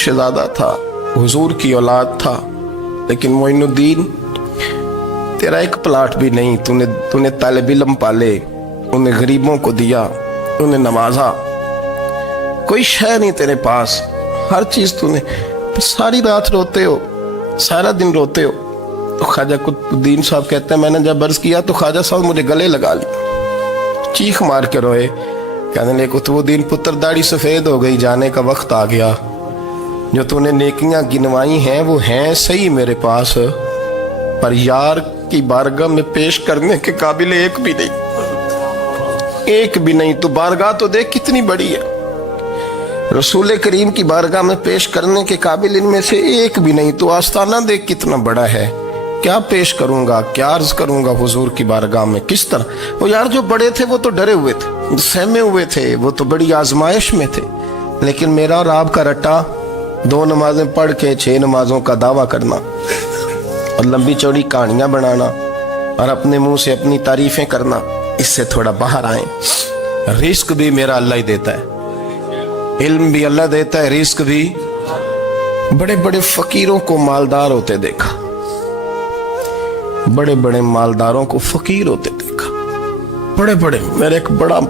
शहजादा था, हुजूर की औलाद था, लेकिन मोइनुद्दीन तेरा एक प्लाट भी नहीं। तूने तालिब इल्म पाले, उन्हें गरीबों को दिया, उन्हें नवाजा, कोई शय नहीं तेरे पास, हर चीज तूने। सारी रात रोते हो, सारा दिन रोते हो। तो ख्वाजा कुतुबुद्दीन साहब कहते हैं मैंने जब अर्ज किया तो ख्वाजा साहब मुझे गले लगा लिया, चीख मार के रोए, कहने लगे कुतुबुद्दीन पुत्र दाढ़ी सफेद हो गई, जाने का वक्त आ गया। जो तूने नेकियां गिनवाई हैं वो हैं सही मेरे पास, पर यार की बारगाह में पेश करने के काबिल एक भी नहीं, एक भी नहीं। तो बारगाह तो देख कितनी बड़ी है, रसूल करीम की बारगाह में पेश करने के काबिल इनमें से एक भी नहीं। तो आस्ताना देख कितना बड़ा है, क्या पेश करूंगा, क्या अर्ज करूंगा हुजूर की बारगाह में, किस तरह। वो यार जो बड़े थे वो तो डरे हुए थे, सहमे हुए थे, वो तो बड़ी आजमाइश में थे। लेकिन मेरा और आपका रट्टा 2 नमाजें पढ़ के 6 नमाजों का दावा करना और लंबी चौड़ी कहानियां बनाना और अपने मुंह से अपनी तारीफें करना, इससे थोड़ा बाहर आए। रिस्क भी मेरा अल्लाह ही देता है, इल्म भी अल्लाह देता है, रिस्क भी। बड़े बड़े फकीरों को मालदार होते देखा, बड़े बड़े मालदारों को फकीर होते देखा, बड़े बड़े। मेरे एक बड़ा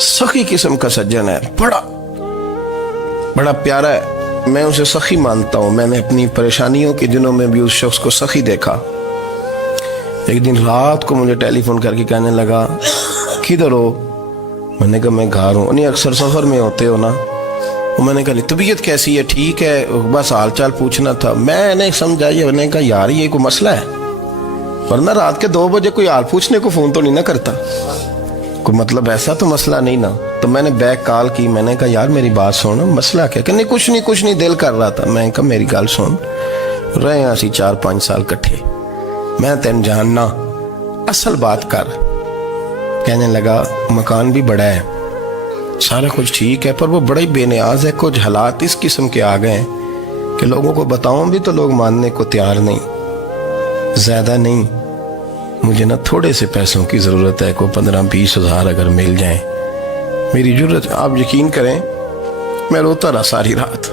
सखी किस्म का सज्जन है, बड़ा प्यारा है, मैं उसे सखी मानता हूं। मैंने अपनी परेशानियों के दिनों में भी उस शख्स को सखी देखा। एक दिन रात को मुझे टेलीफोन करके कहने लगा किधर हो? मैंने कहा मैं घर हूँ। नहीं अक्सर सफर में होते हो ना? वो मैंने कहा तबीयत कैसी है? ठीक है, बस हाल चाल पूछना था। मैंने समझाई, मैंने कहा यार ये कोई मसला है, वरना रात के 2 बजे कोई हाल पूछने को फोन तो नहीं ना करता, कोई मतलब ऐसा तो मसला नहीं ना। तो मैंने बैक कॉल की, मैंने कहा यार मेरी बात सुन, मसला क्या? कि नहीं कुछ नहीं दिल कर रहा था। मैं कहा मेरी गल सुन, रहे असी 4-5 साल कट्ठे, मैं तेन जानना, असल बात कर। कहने लगा मकान भी बड़ा है, सारा कुछ ठीक है, पर वो बड़ा ही बेनियाज है। कुछ हालात इस किस्म के आ गए हैं कि लोगों को बताऊं भी तो लोग मानने को तैयार नहीं। ज्यादा नहीं, मुझे ना थोड़े से पैसों की ज़रूरत है, को 15-20 हज़ार अगर मिल जाएं, मेरी ज़रूरत। आप यकीन करें मैं रोता रहा सारी रात।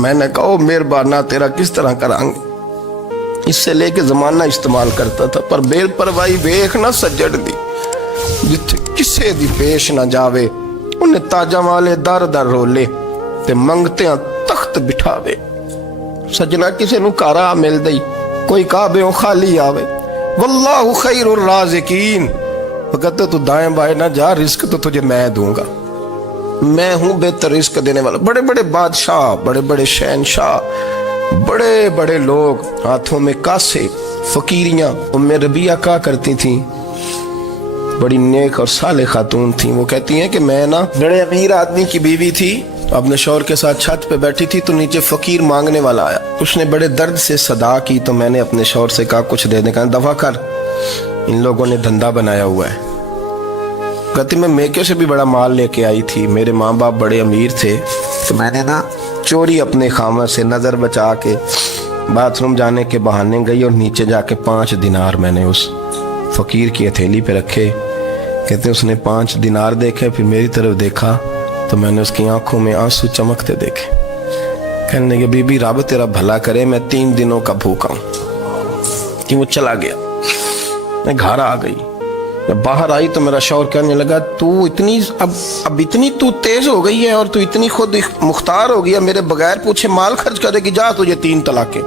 मैंने कहा मेहरबाना तेरा किस तरह करांगे, इससे लेके ज़माना इस्तेमाल करता था, पर बेपरवाही वेख ना सज्जड़ दी, जिथे किसे दी पेश ना जावे, उन्हें ताजा वाले दर दर रोले ते मंगते तख्त बिठावे। सजना किसे नू कारा मिल दई, कोई काबे खाली आवे। वल्लाहु खैरुर राज़िकीन, कहते तू दाएं बाएं ना जा, रिस्क तो तुझे मैं दूंगा, मैं हूं बेहतर रिस्क देने वाला। बड़े बड़े बादशाह, बड़े बड़े शहनशाह, बड़े बड़े लोग, हाथों में कासे, फकीरियां। उम्मे रबिया क्या करती थी, बड़ी नेक और साले खातून थी। वो कहती हैं कि मैं ना बड़े अमीर आदमी की बीवी थी, अपने शौहर के साथ छत पे बैठी थी तो नीचे फकीर मांगने वाला आया, उसने बड़े दर्द से सदा की, तो मैंने अपने शौहर से कहा कुछ दे दे। कहा दफा कर, इन लोगों ने धंधा बनाया हुआ है। कहती मैं मेके से भी बड़ा माल लेके आई थी, मेरे माँ बाप बड़े अमीर थे, तो मैंने ना चोरी अपने खामद से नजर बचा के बाथरूम जाने के बहाने गई और नीचे जाके 5 दिनार मैंने उस फकीर की हथेली पे रखे। कहते उसने 5 दिनार देखे, फिर मेरी तरफ देखा तो मैंने उसकी आंखों में आंसू चमकते देखे। कहने लगे बीबी रब तेरा भला करे, मैं 3 दिनों का भूखा हूं। कि वो चला गया, मैं घर आ गई। जब बाहर आई तो मेरा शौहर कहने लगा तू इतनी अब इतनी तू तेज हो गई है और तू इतनी खुद मुख्तार हो गया, मेरे बगैर पूछे माल खर्च करेगी, जा तुझे 3 तलाकें।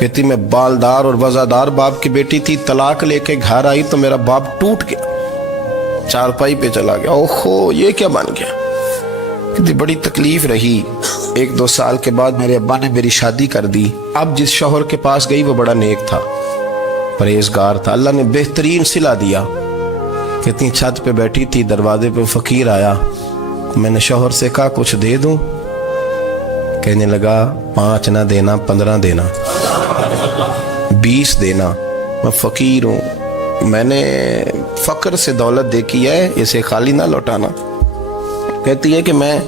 कहती मैं बालदार और वजादार बाप की बेटी थी, तलाक लेके घर आई तो मेरा बाप टूट गया, चारपाई पे चला गया। ओहो ये क्या बन गया। कहती बड़ी तकलीफ रही। 1-2 साल के बाद मेरे अब्बा ने मेरी शादी कर दी। अब जिस शौहर के पास गई वो बड़ा नेक था, परहेजगार था, अल्लाह ने बेहतरीन सिला दिया। कहती छत पे बैठी थी, दरवाजे पे फकीर आया, मैंने शौहर से कहा कुछ दे दूं? कहने लगा 5 ना देना, 15 देना, 20 देना, मैं फकीर हूं, मैंने फक्र से दौलत देखी है, इसे खाली ना लौटाना। कहती है कि मैं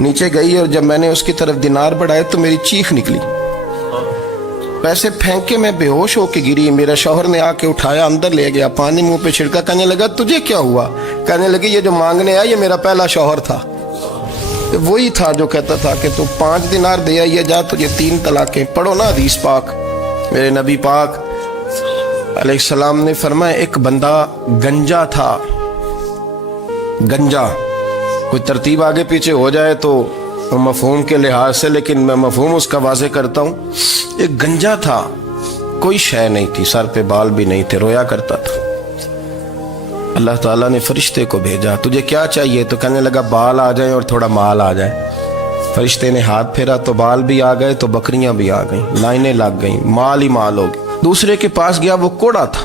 नीचे गई और जब मैंने उसकी तरफ दिनार बढ़ाए तो मेरी चीख निकली, पैसे फेंक के मैं बेहोश होके गिरी। मेरा शौहर ने आके उठाया, अंदर ले गया, पानी मुंह पे छिड़का, कहने लगा तुझे क्या हुआ? कहने लगी ये जो मांगने आया ये मेरा पहला शौहर था। وہی تھا جو کہتا تھا کہ تو 5 دینار دے آئیے جا تجھے 3 طلاقیں. پڑھو نا حدیث پاک. میرے نبی پاک علیہ السلام نے فرمایا ایک بندہ گنجا تھا. گنجا کوئی ترتیب آگے پیچھے ہو جائے تو مفہوم کے لحاظ سے, لیکن میں مفہوم اس کا واضح کرتا ہوں. ایک گنجا تھا, کوئی شے نہیں تھی, سر پہ بال بھی نہیں تھے, رویا کرتا تھا. اللہ تعالیٰ نے فرشتے کو بھیجا, تجھے کیا چاہیے؟ تو کہنے لگا بال آ جائیں اور تھوڑا مال آ جائے. فرشتے نے ہاتھ پھیرا تو بال بھی آ گئے تو بکریاں بھی آ گئیں, لائنیں لگ گئیں, مال ہی مال ہو گئے. دوسرے کے پاس گیا, وہ کوڑا تھا.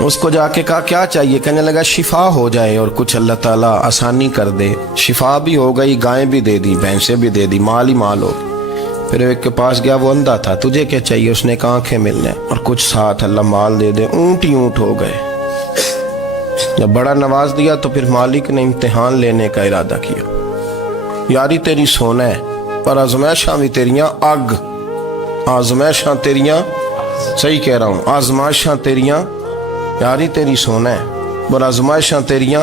اس کو جا کے کہا کیا چاہیے؟ کہنے لگا شفا ہو جائے اور کچھ اللہ تعالیٰ آسانی کر دے. شفا بھی ہو گئی, گائیں بھی دے دی, بھینسیں بھی دے دی, مال ہی مال ہو گئی. پھر ایک کے پاس گیا, وہ اندھا تھا. تجھے کیا چاہیے؟ اس نے کہا آنکھیں ملنے اور کچھ ساتھ اللہ مال دے دے. اونٹ ہی اونٹ ہو گئے. جب بڑا نواز دیا تو پھر مالک نے امتحان لینے کا ارادہ کیا. یاری تیری سونا ہے پر آزمائشاں بھی تیریاں اگ. آزمائشاں تیریاں, صحیح کہہ رہا ہوں, آزمائشاں تیریاں. یاری تیری سونا ہے پر آزمائشاں تیریاں.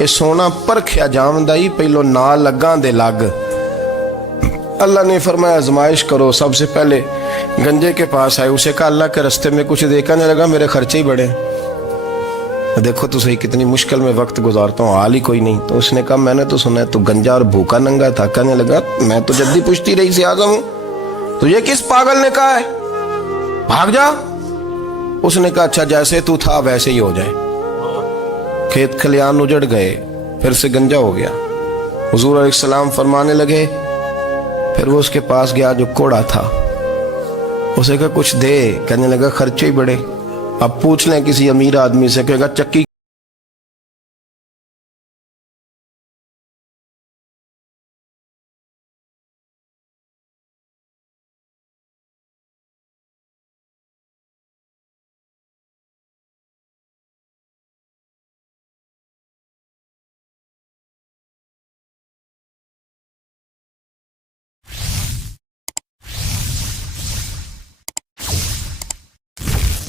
یہ سونا پرکھیا جامدائی پہلو نہ لگاں دے لگ. اللہ نے فرمایا آزمائش کرو. سب سے پہلے گنجے کے پاس آئے, اسے کہا اللہ کے رستے میں کچھ دیکھا نہیں لگا, میرے خرچے ہی بڑے. دیکھو تو صحیح کتنی مشکل میں وقت گزارتا ہوں, حال ہی کوئی نہیں. تو اس نے کہا میں نے تو سنا ہے تو گنجا اور بھوکا ننگا تھا. کہنے لگا میں تو جدی پشتی رئیس اعظم ہوں, تو یہ کس پاگل نے کہا ہے بھاگ جا. اس نے کہا اچھا جیسے تو تھا ویسے ہی ہو جائے. کھیت کھلیان اجڑ گئے, پھر سے گنجا ہو گیا. حضور علیہ السلام فرمانے لگے. پھر وہ اس کے پاس گیا جو کوڑا تھا, اسے کہا کچھ دے. کہنے لگا خرچے ہی بڑے. اب پوچھ لیں کسی امیر آدمی سے, کہے گا چکی